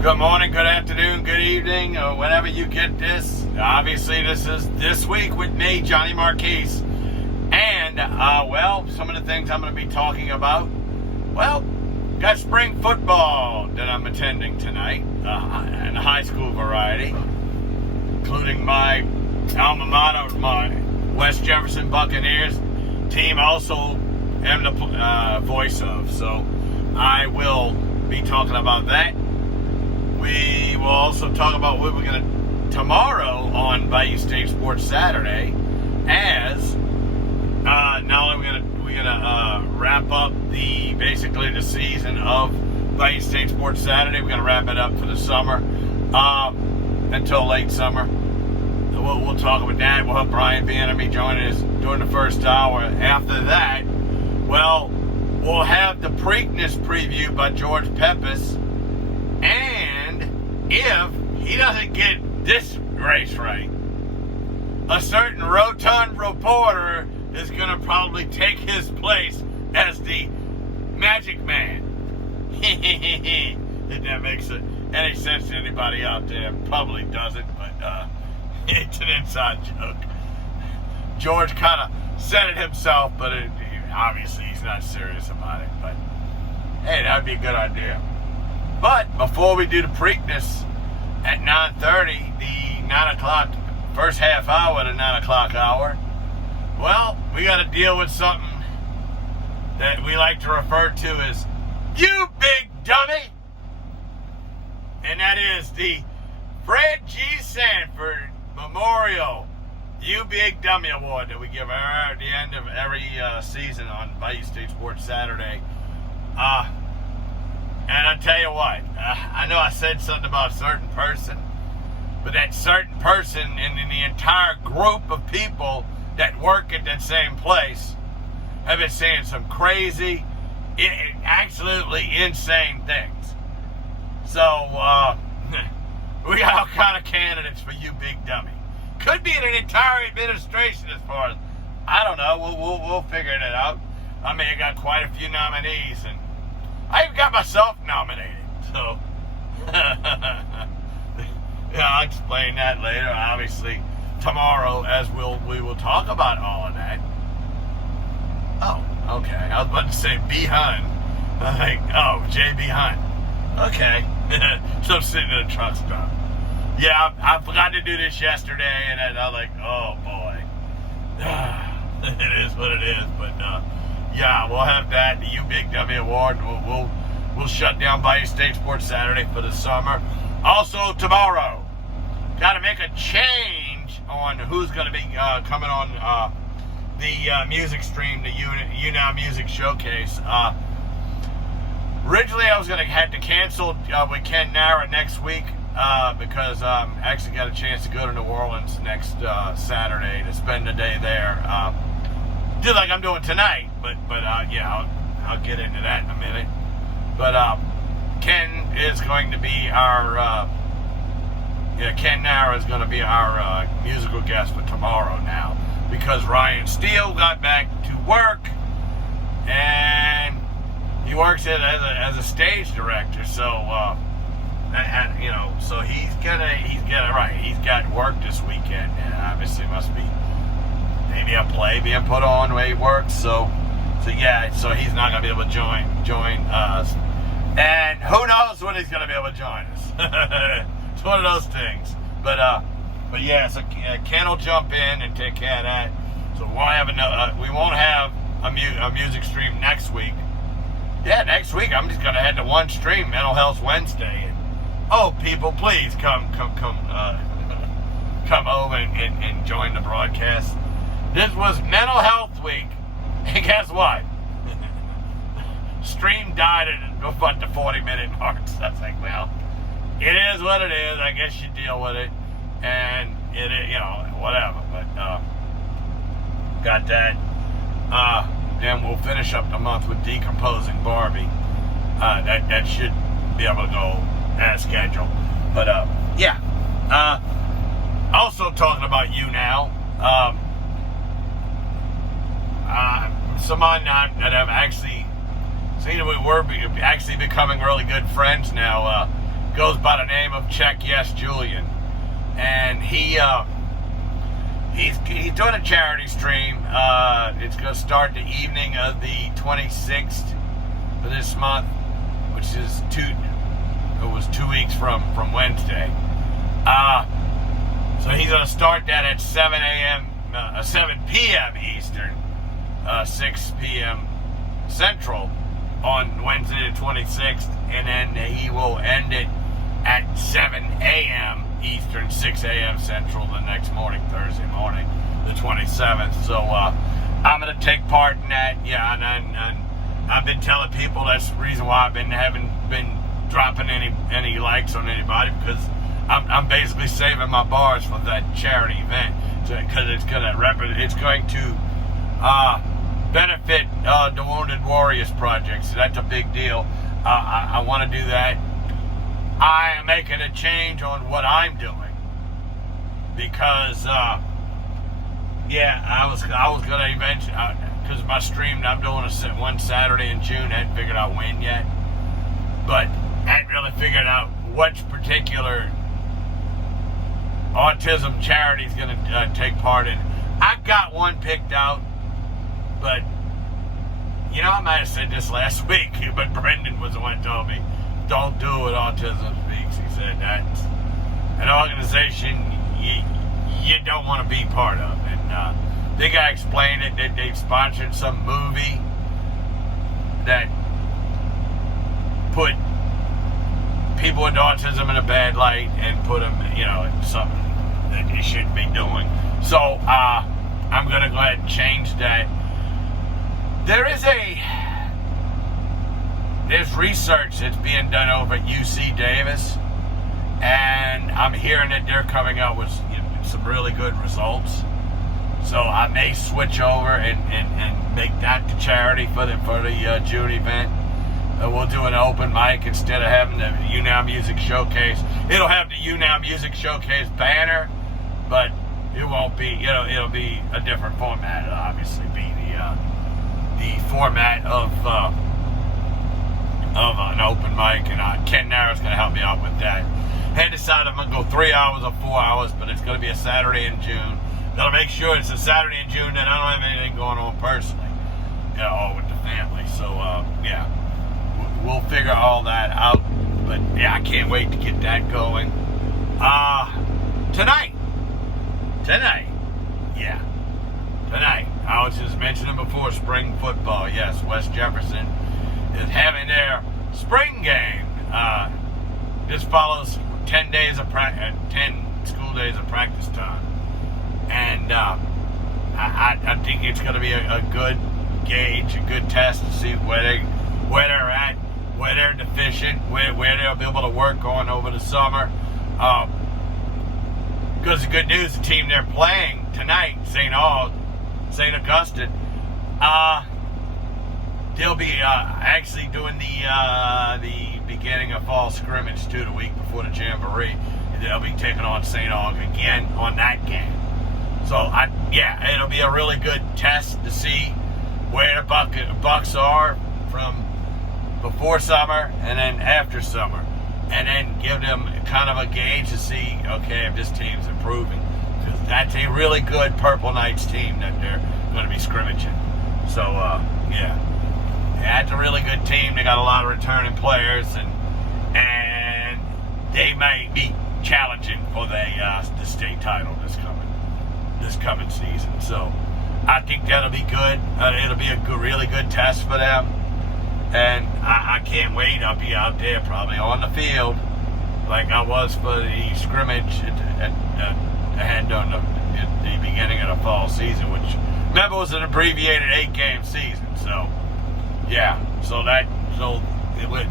Good morning, good afternoon, good evening, or whenever you get this. Obviously, this is This Week with me, Johnny Marquise. And, some of the things I'm going to be talking about. Well, got spring football that I'm attending tonight, in the high school variety, including my alma mater, my West Jefferson Buccaneers team, also am the voice of. So I will be talking about that. We will also talk about what we're going to tomorrow on Bayou State Sports Saturday, as not only we're gonna wrap up basically the season of Bayou State Sports Saturday. We're going to wrap it up for the summer until late summer. We'll talk about that. We'll have Brian Bienemy joining us during the first hour. After that, well, we'll have the Preakness preview by George Peppis. And if he doesn't get this race right, a certain rotund reporter is going to probably take his place as the Magic Man. If that makes any sense to anybody out there, probably doesn't, but it's an inside joke. George kind of said it himself, but obviously he's not serious about it. But hey, that'd be a good idea. But before we do the Preakness at 9:30, the 9 o'clock, first half hour of the 9 o'clock hour, well, we got to deal with something that we like to refer to as "You Big Dummy," and that is the Fred G. Sanford Memorial "You Big Dummy" Award that we give at the end of every season on Bayou State Sports Saturday. And I tell you what, I know I said something about a certain person, but that certain person in the entire group of people that work at that same place have been saying some crazy, absolutely insane things. So, we got all kind of candidates for "You Big Dummy." Could be in an entire administration as far as, I don't know, we'll figure it out. I mean, I got quite a few nominees, and I even got myself nominated, so yeah, I'll explain that later. Obviously, tomorrow, as we will talk about all of that. Oh, okay. I was about to say B. Hunt. I think, J.B. Hunt. Okay. So I'm sitting in a truck stop. Yeah, I forgot to do this yesterday, and I was like, oh boy, it is what it is, but. Yeah, we'll have that, the "You Big Dummy" Award. We'll shut down Bayou State Sports Saturday for the summer. Also, tomorrow, got to make a change on who's going to be coming on the music stream, the YouNow Music Showcase. Originally, I was going to have to cancel with Ken Nara next week because I actually got a chance to go to New Orleans next Saturday to spend the day there. Just like I'm doing tonight, but yeah, I'll get into that in a minute. But Ken is going to be our Ken Nara is going to be our musical guest for tomorrow now, because Ryan Steele got back to work, and he works as a stage director. So so he's got work this weekend, and obviously must be maybe a play being put on where he works, so he's not going to be able to join us. And who knows when he's going to be able to join us. It's one of those things. But yeah, so Ken will jump in and take care of that. So we won't have a music stream next week. Yeah, next week I'm just going to head to one stream, Mental Health Wednesday. And, people, please come over and join the broadcast. This was Mental Health Week, and guess what? Stream died at about the 40-minute mark. So I was like, well, it is what it is. I guess you deal with it, and it is, whatever. But got that. Then we'll finish up the month with Decomposing Barbie. That should be able to go as scheduled. But yeah. Also talking about YouNow. Someone that I've actually seen that we're actually becoming really good friends now. goes by the name of Check Yes Julian, and he's doing a charity stream. It's going to start the evening of the 26th of this month, which is 2 weeks from Wednesday. So he's going to start that at 7 p.m. Eastern, 6 p.m. Central on Wednesday the 26th, and then he will end it at 7 a.m. Eastern, 6 a.m. Central the next morning, Thursday morning, the 27th. So I'm going to take part in that. Yeah, and I've been telling people that's the reason why I haven't been dropping any likes on anybody, because I'm basically saving my bars for that charity event, because it's going to benefit the Wounded Warriors Project. So that's a big deal. I want to do that. I am making a change on what I'm doing, because I was going to eventually, because my stream, I'm doing one Saturday in June. I hadn't figured out when yet, but I hadn't really figured out which particular autism charity is going to take part in. I've got one picked out, but I might have said this last week, but Brendan was the one who told me, don't do what Autism Speaks. He said that's an organization you don't want to be part of. And I think I explained it, that they've sponsored some movie that put people with autism in a bad light and put them, in something that they shouldn't be doing. So I'm going to go ahead and change that. There's research that's being done over at UC Davis, and I'm hearing that they're coming out with some really good results. So I may switch over and make that the charity for the June event. We'll do an open mic instead of having the YouNow Music Showcase. It'll have the YouNow Music Showcase banner, but it won't be. It'll be a different format. It'll obviously be the format of an open mic, and Ken Nara's going to help me out with that. Had decided I'm going to go 3 hours or 4 hours, but it's going to be a Saturday in June. Gotta make sure it's a Saturday in June that I don't have anything going on personally, or with the family. So we'll figure all that out. But yeah, I can't wait to get that going. Tonight. I was just mentioning before, spring football. Yes, West Jefferson is having their spring game. This follows 10 school days of practice time, and I think it's going to be a good gauge, a good test to see where they're at, where they're deficient, where they'll be able to work on over the summer. Because the good news, the team they're playing tonight, St. Augustine, they'll be actually doing the beginning of fall scrimmage too, the week before the Jamboree. They'll be taking on St. Aug again on that game. So it'll be a really good test to see where the Bucks are from before summer and then after summer, and then give them kind of a gauge to see, okay, if this team's improving, because that's a really good Purple Knights team that they're going to be scrimmaging. So that's a really good team. They got a lot of returning players, and they may be challenging for the state title this coming season. So I think that'll be good. It'll be a really good test for them, and I can't wait. I'll be out there probably on the field like I was for the scrimmage I had done at the beginning of the fall season, which remember was an abbreviated 8-game season. So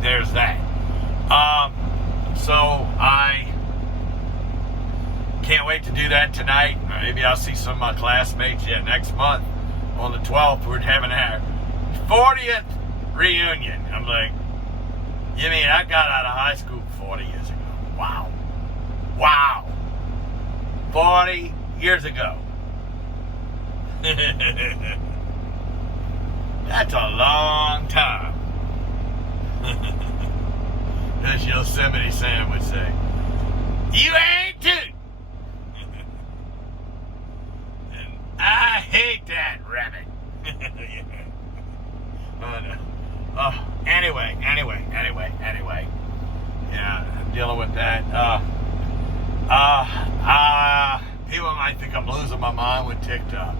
there's that. So I can't wait to do that tonight. Maybe I'll see some of my classmates next month. On the 12th, we're having our 40th reunion. I'm like, you mean I got out of high school 40 years ago? Wow. 40 years ago. That's a long time. as Yosemite Sam would say. You ain't too. And I hate that rabbit. Yeah. Oh, no. Oh, anyway. Yeah, I'm dealing with that. People might think I'm losing my mind with TikTok.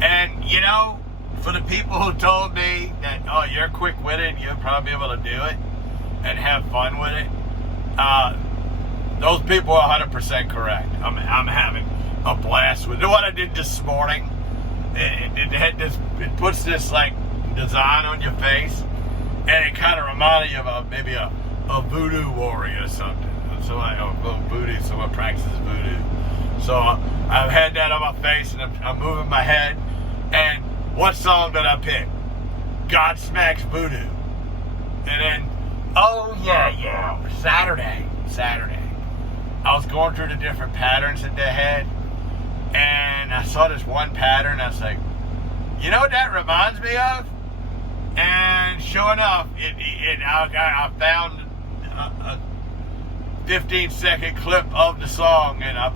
And, you know, for the people who told me that, oh, you're quick-witted, you'll probably be able to do it and have fun with it, those people are 100% correct. I'm having a blast with it. What I did this morning, it puts this, like, design on your face, and it kind of reminded you of maybe a voodoo warrior or something. So someone practices voodoo. So I've had that on my face, and I'm moving my head. And what song did I pick? God Smacks Voodoo. And then, oh yeah, Saturday. I was going through the different patterns that they had, and I saw this one pattern. I was like, you know what that reminds me of? And sure enough, I found a 15-second clip of the song, and I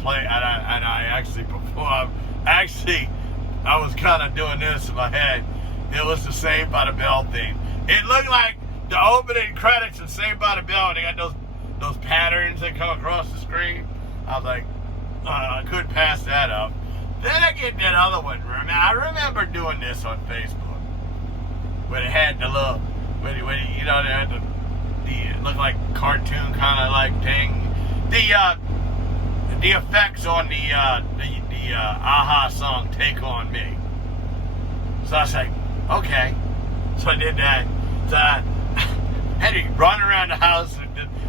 was kind of doing this in my head. It was the Saved by the Bell theme. It looked like the opening credits of Saved by the Bell, and they got those patterns that come across the screen. I was like, I couldn't pass that up. Then I get that other one. I remember doing this on Facebook, when it had the little, when you know, they had the it looked like cartoon kind of like thing. The effects on the Aha song "Take on Me." So I was like, okay. So I did that. So I had to run around the house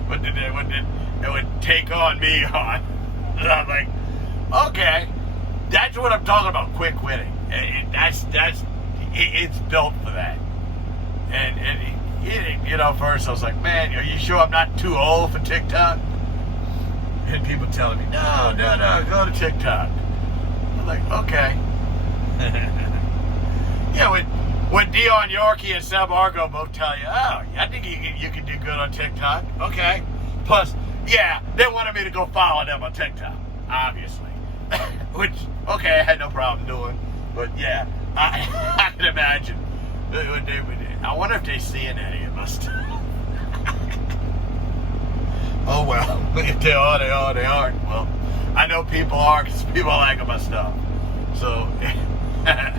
with it would take on me on. So I was like, okay, that's what I'm talking about. Quick witting. It's built for that. And you know, first I was like, man, are you sure I'm not too old for TikTok? And people telling me, no, go to TikTok. I'm like, okay. Yeah, when Dion Yorkie and Seb Argo both tell you, oh, I think you can do good on TikTok. Okay. Plus, yeah, they wanted me to go follow them on TikTok, obviously. Which, okay, I had no problem doing. But yeah, I can imagine. I wonder if they're seeing any of us. Oh well, if they are, they aren't. Well, I know people are, because people like my stuff. So, I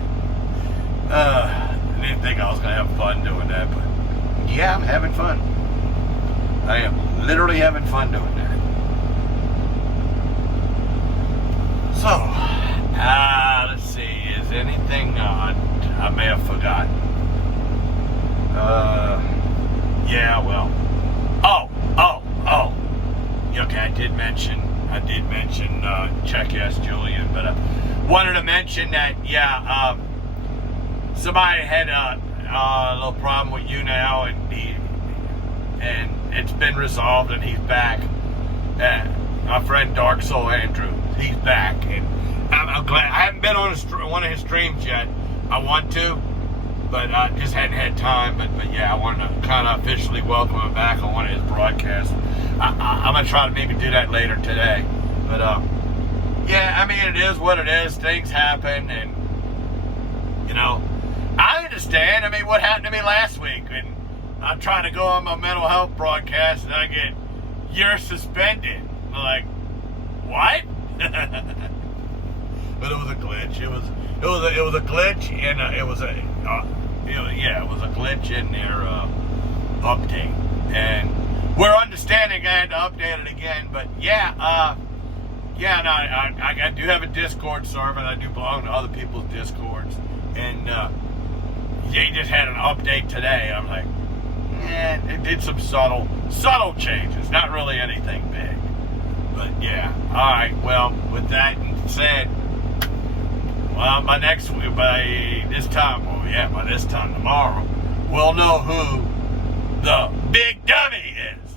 didn't think I was going to have fun doing that, but yeah, I'm having fun. I am literally having fun doing that. So, let's see, is anything I may have forgotten? Yeah, well, okay, I did mention, check yes, Julian, but I wanted to mention that, yeah, somebody had a little problem with YouNow, and it's been resolved, and he's back. My friend Dark Soul Andrew, he's back, and I'm glad. I haven't been on one of his streams yet. I want to, but I just hadn't had time. But yeah, I wanted to kind of officially welcome him back on one of his broadcasts. I'm gonna try to maybe do that later today. But yeah, I mean, it is what it is. Things happen, and you know, I understand. I mean, what happened to me last week? And I'm trying to go on my mental health broadcast, and I get, you're suspended. I'm like, what? But it was a glitch. It was a glitch, and it was a glitch in their update, and we're understanding I had to update it again. But yeah, I do have a Discord server, and I do belong to other people's Discords, and they just had an update today. I'm like, it did some subtle changes, not really anything big. But yeah, all right. Well, with that said, well, by this time tomorrow, we'll know who the big dummy is.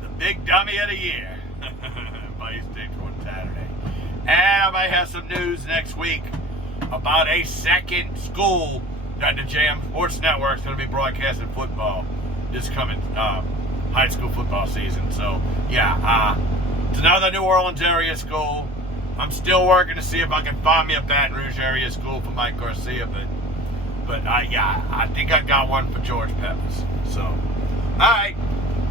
The big dummy of the year. Saturday. And I might have some news next week about a second school that the JM Sports Network is going to be broadcasting football this coming high school football season. So, yeah, it's another New Orleans area school. I'm still working to see if I can find me a Baton Rouge area school for Mike Garcia, but I think I got one for George Peppers. So, all right,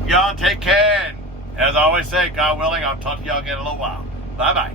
y'all take care. And as I always say, God willing, I'll talk to y'all again in a little while. Bye-bye.